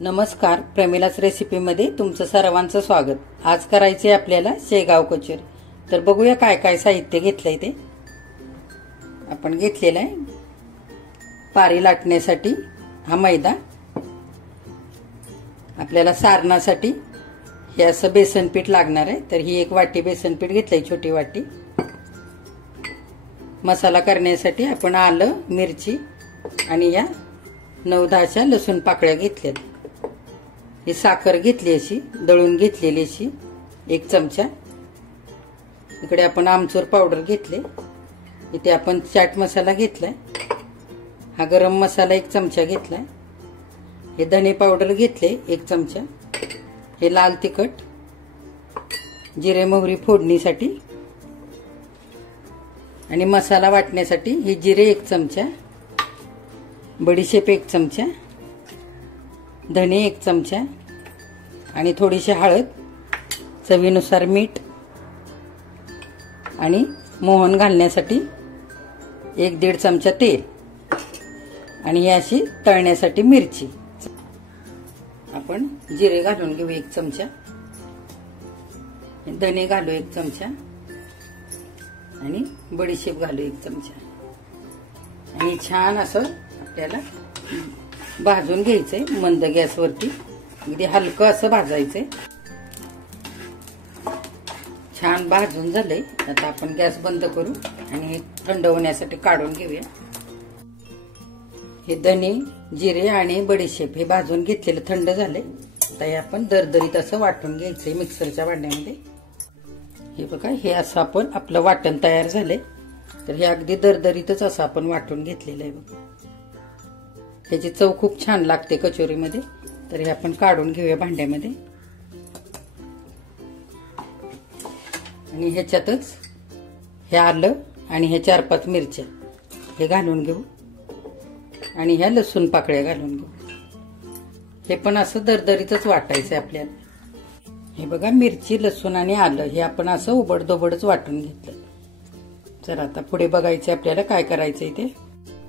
नमस्कार, प्रमिलाच रेसिपीमध्ये तुमचं सर्वांचं स्वागत। आज करायचे आपल्याला शेगाव कचोरी। तर बघूया काय काय साहित्य घेतलंय ते। आपण घेतलेला आहे पारी लाटण्यासाठी हा मैदा, आपल्याला सारणासाठी हे असं बेसन पीठ लागणार आहे। तर ही एक वाटी बेसन पीठ घेतलंय, छोटी वाटी। मसाला करण्यासाठी आपण आलं, मिरची आणि या 9-10 लसूण पाकळ्या घेतल्यात। ही साखर घेतली अशी दळून घेतलेली अशी 1 चमचा। इकडे आपण आमचूर पावडर घेतले। इथे आपण चाट मसाला घेतलाय, हा गरम मसाला 1 चमचा घेतलाय। हे धने पावडर घेतले 1 चमचा। हे लाल तिखट, जिरे मोहरी फोडणीसाठी आणि मसाला वाटण्यासाठी हे जिरे 1 चमचा, बडीशेप 1 चमचा, धने 1 चमचा आणि थोडीशी हळद, चवीनुसार मीठ आणि मोहन घालण्यासाठी 1-1.5 चमचा तेल आणि ही अशी तळण्यासाठी मिरची। आपण जिरे घालून घेऊ 1 चमचा, धने घालू 1 चमचा आणि बडीशेप घालू 1 चमचा आणि छान असं आपल्याला भाजून घ्यायचंय मंद गॅसवरती। अगदी हलकं असं भाजायचंय। छान भाजून झालंय। आता आपण गॅस बंद करू आणि थंड होण्यासाठी काढून घेऊया। हे धने, जिरे आणि बडीशेप हे भाजून घेतलेलं थंड झाले। आता हे आपण दरदरीत असं वाटून घ्यायचंय मिक्सरच्या भांड्यामध्ये। हे बघा, हे असं आपण आपलं वाटण तयार झालंय। तर हे अगदी दरदरीतच असं आपण वाटून घेतलेलं आहे बघा। ह्याची चव खूप छान लागते कचोरीमध्ये। तर हे आपण काढून घेऊया भांड्यामध्ये आणि ह्याच्यातच हे आलं आणि हे 4-5 मिरच्या हे घालून घेऊ आणि ह्या लसूण पाकळ्या घालून घेऊ। हे पण असं दरदरीतच वाटायचं आपल्याला। हे बघा, मिरची, लसूण आणि आलं हे आपण असं उबडधोबडच वाटून घेतलं। चला आता पुढे बघायचं आपल्याला काय करायचंय ते।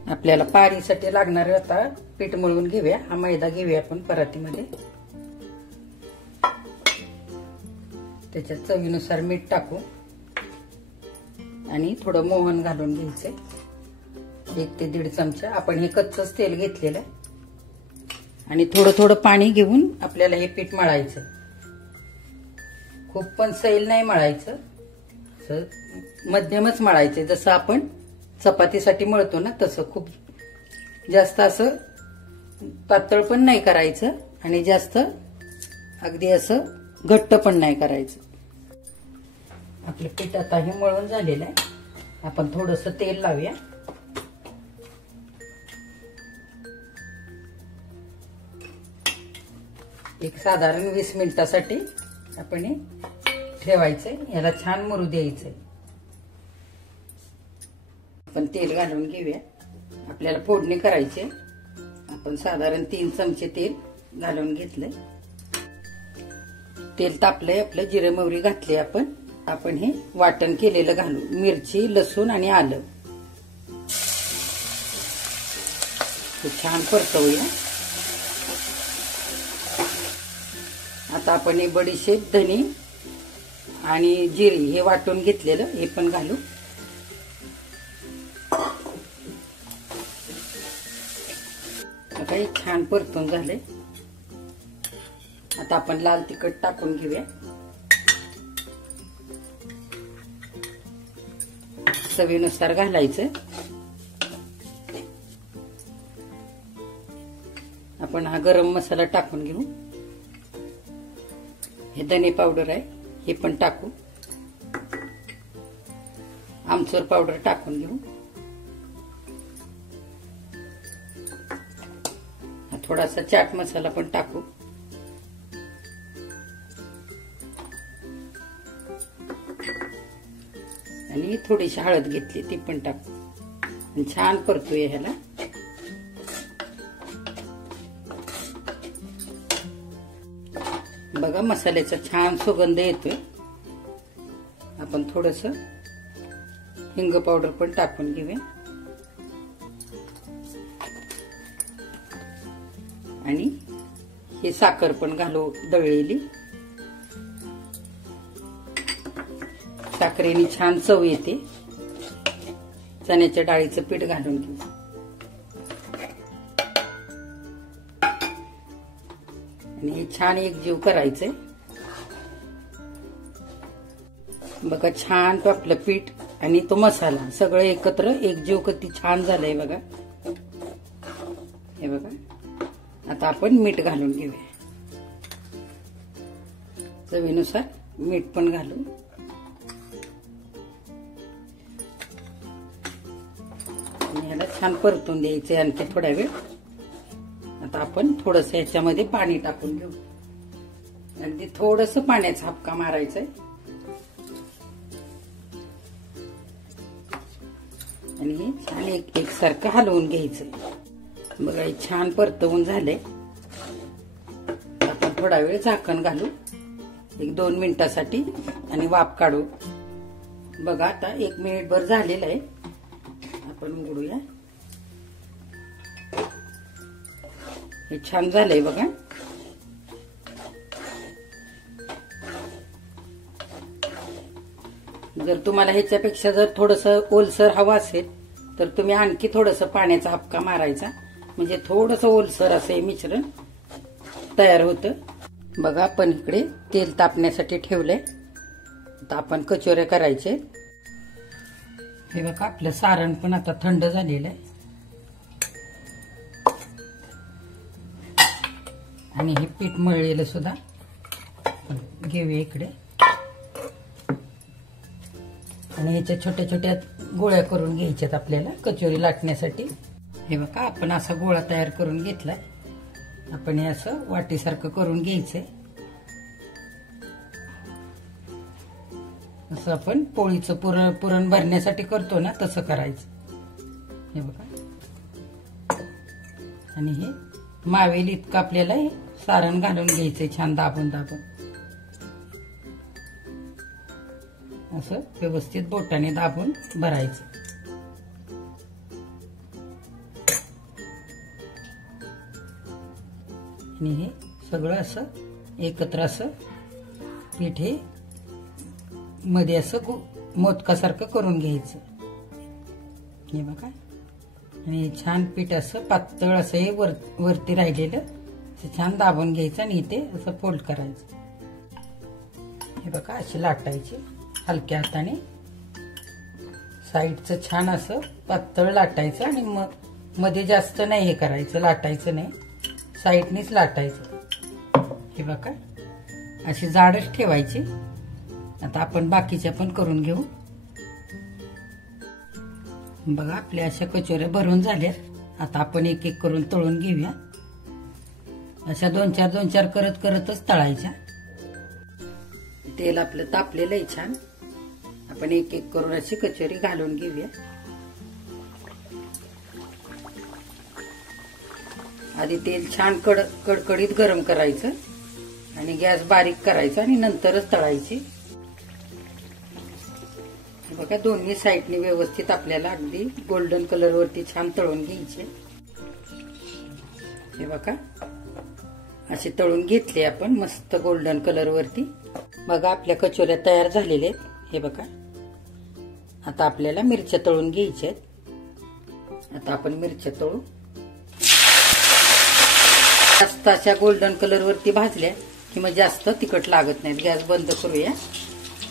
आपल्याला पारीसाठी लागणार आता पीठ मळून घेऊया। हा मैदा घेऊया आपण परातीमध्ये, त्याच्यात चवीनुसार मीठ टाकू आणि थोडं मोहन घालून घ्यायचंय 1 ते 1.5 चमचा। आपण हे कच्चंच तेल घेतलेलं आहे आणि थोडं थोडं पाणी घेऊन आपल्याला हे पीठ मळायचं। खूप पण सैल नाही मळायचं, मध्यमच मळायचं, जसं आपण चपातीसाठी मळतो ना तसं। खूप जास्त असं पातळ पण नाही करायचं आणि जास्त अगदी असं घट्ट पण नाही करायचं। आपलं पीठ आता हे मळून झालेलं आहे। आपण थोडंसं तेल लावूया। एक साधारण 20 मिनिटासाठी आपण हे ठेवायचंय। याला छान मुरू द्यायचंय। आपण तेल घालून घेऊया। आपल्याला फोडणी करायची। आपण साधारण 3 चमचे तेल घालून घेतलंय। तेल तापलंय आपलं, जिरे मोहरी घातली आपण हे वाटण केलेलं घालू, मिरची, लसूण आणि आलं हे छान परतवूया। आता आपण हे बडीशेप, धने आणि जिरे हे वाटून घेतलेलं हे पण घालू। काही छान परतून झाले। आता आपण लाल तिखट टाकून घेऊया, चवीनुसार घालायचं। आपण हा गरम मसाला टाकून घेऊ। हे धने पावडर आहे हे पण टाकू। आमचूर पावडर टाकून घेऊ। थोडासा चाट मसाला पण टाकू आणि थोडीशी हळद घेतली ती पण टाकू आणि छान परतूया ह्याला। बघा, मसाल्याचा छान सुगंध येतोय। आपण थोडंसं हिंग पावडर पण टाकून घेऊया आणि ही साखर पण घालू दळलेली. साखरेने छान चव येते. चण्याच्या डाळीचं पीठ घालून घेऊ. आणि हे छान एकजीव करायचंय. बघा छान आपलं पीठ आणि तो मसाला सगळं एकत्र एकजीव किती छान झालंय बघा. हे बघा. आता आपण मीठ घालून घेऊया. चवीनुसार मीठ पण घालू. आणि ह्याला छान परतून द्यायचे आणखी थोडा वेळ. आता आपण थोडस ह्याच्यामध्ये पाणी टाकून घेऊ. अगदी थोडस पाण्याचा हापका मारायचा आहे. आणि हे छान एकसारखं हलवून घ्यायचं. बघा हे छान परतवून झाले. आपण थोडा वेळ झाकण घालू 1-2 मिनिटासाठी आणि वाफ काढू. बघा आता 1 मिनिटभर झालेलं आहे. आपण उघडूया. हे छान झालंय बघा. जर तुम्हाला ह्याच्यापेक्षा जर थोडस ओलसर हवं असेल तर तुम्ही आणखी थोडस पाण्याचा हापका मारायचा. म्हणजे थोडस ओलसर असं हे मिश्रण तयार होतं. बघा आपण इकडे तेल तापण्यासाठी ठेवलंय. आता आपण कचोऱ्या करायचे. हे बघा आपलं सारण पण आता थंड झालेलं आहे. आणि हे पीठ मळलेलं सुद्धा घेऊया इकडे. आणि ह्याच्या छोट्या छोट्या गोळ्या करून घ्यायच्यात आपल्याला कचोरी लाटण्यासाठी. हे बघा आपण असा गोळा तयार करून घेतलाय. आपण हे असं वाटीसारखं करून घ्यायचंय. असं आपण पोळीचं पुरण भरण्यासाठी करतो ना तसं करायचं. हे बघा. आणि हे मावेल इतकं आपल्याला हे सारण घालून घ्यायचंय छान दाबून दाबून. असं व्यवस्थित बोटाने दाबून भरायचं. आणि हे सगळं असं एकत्र असं पीठ हे मध्ये असं मोदकासारखं करून घ्यायचं. हे बघा. आणि छान पीठ असं पातळ असं हे वरती राहिलेलं असं छान दाबून घ्यायचं आणि इथे असं फोल्ड करायचं. हे बघा अशी लाटायची हलक्या हाताने. साईडचं छान असं पातळ लाटायचं आणि मग मध्ये जास्त नाही हे करायचं, लाटायचं नाही, साईडनीच लाटायचं. हे बघा अशी जाडच ठेवायची. आता आपण बाकीच्या पण करून घेऊ. बघा आपल्या अशा कचोऱ्या भरून झाल्या. आता आपण एक एक करून तळून घेऊया. अशा 2-4 करत करतच तळायच्या. तेल आपलं तापलेलं आहे छान. आपण एक एक करून अशी कचोरी घालून घेऊया. आधी तेल छान कडकडीत गरम करायचं आणि गॅस बारीक करायचा आणि नंतरच तळायची. बघा दोन्ही साईडने व्यवस्थित आपल्याला अगदी गोल्डन कलर वरती छान तळून घ्यायचे. हे बघा असे तळून घेतले आपण मस्त गोल्डन कलर वरती. बघा आपल्या कचोऱ्या तयार झालेल्या आहेत. हे बघा आता आपल्याला मिरच्या तळून घ्यायच्या आहेत. आता आपण मिरच्या तळू. जास्त अशा गोल्डन कलर वरती भाजल्या की मग जास्त तिखट लागत नाहीत. गॅस बंद करूया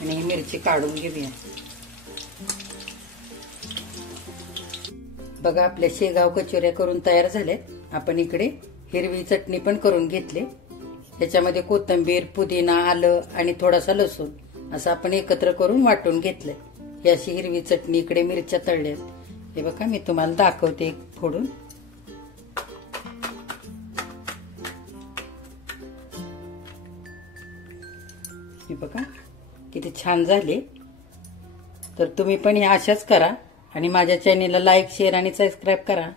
आणि ही मिरची काढून घेऊया. बघा आपल्या शेगाव कचोऱ्या करून तयार झाल्यात. आपण इकडे हिरवी चटणी पण करून घेतली. त्याच्यामध्ये कोथिंबीर, पुदिना, आलं आणि थोडासा लसूण असं आपण एकत्र करून वाटून घेतलंय. ही अशी हिरवी चटणी इकडे मिरच्या तळल्यात. हे बघा मी तुम्हाला दाखवते एक फोडून. हे बघा किती छान झाले. तर तुम्ही पण हे अशाच करा आणि माझ्या चॅनेलला लाईक, शेअर आणि सबस्क्राईब करा.